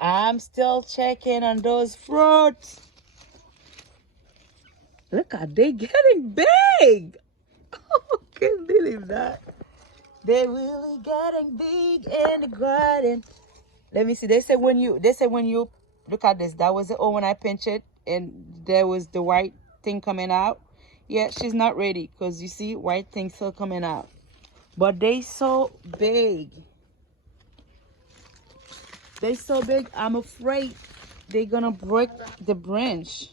I'm still checking on those fruits. Look at they getting big. Oh, can't believe that. They're really getting big in the garden. Let me see. They said when you look at this, that was the when I pinch it and there was the white thing coming out. Yeah, she's not ready because you see white thing still coming out. But they so big. They so big, I'm afraid they're gonna break the branch.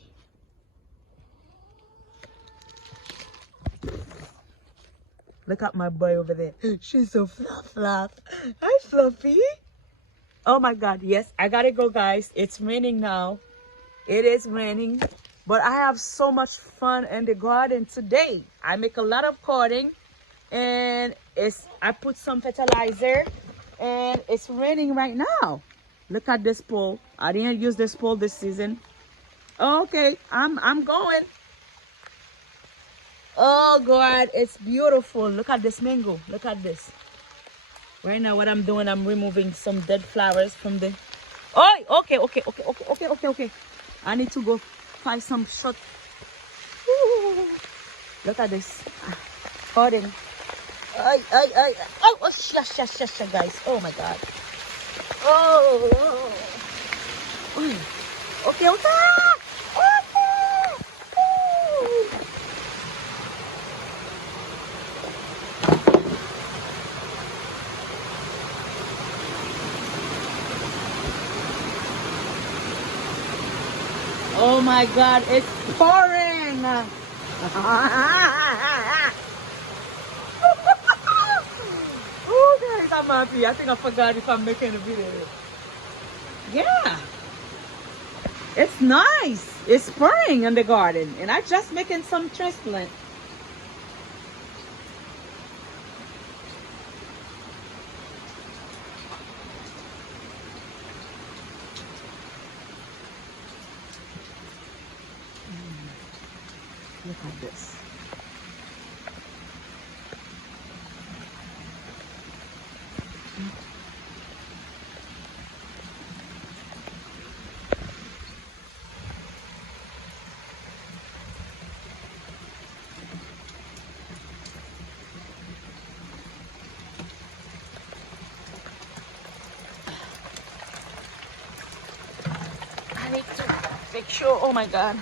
Look at my boy over there. She's so fluff. Hi, Fluffy. Oh my God, yes, I gotta go, guys. It's raining now. It is raining. But I have so much fun in the garden today. I make a lot of cutting and I put some fertilizer and it's raining right now. Look at this pole. I didn't use this pole this season. Okay, I'm going. Oh God, it's beautiful. Look at this mango. Look at this. Right now what I'm doing, I'm removing some dead flowers from the okay. I need to go find some short. Ooh. Look at this. Garden. Oh, shush, guys. Oh my God. Oh. Okay. Oh my God, it's pouring. Oh guys, I'm happy. I think I forgot if I'm making a video. Yeah. It's nice. It's pouring in the garden. And I just making some transplant. Look at this. I need to make sure. Oh my God.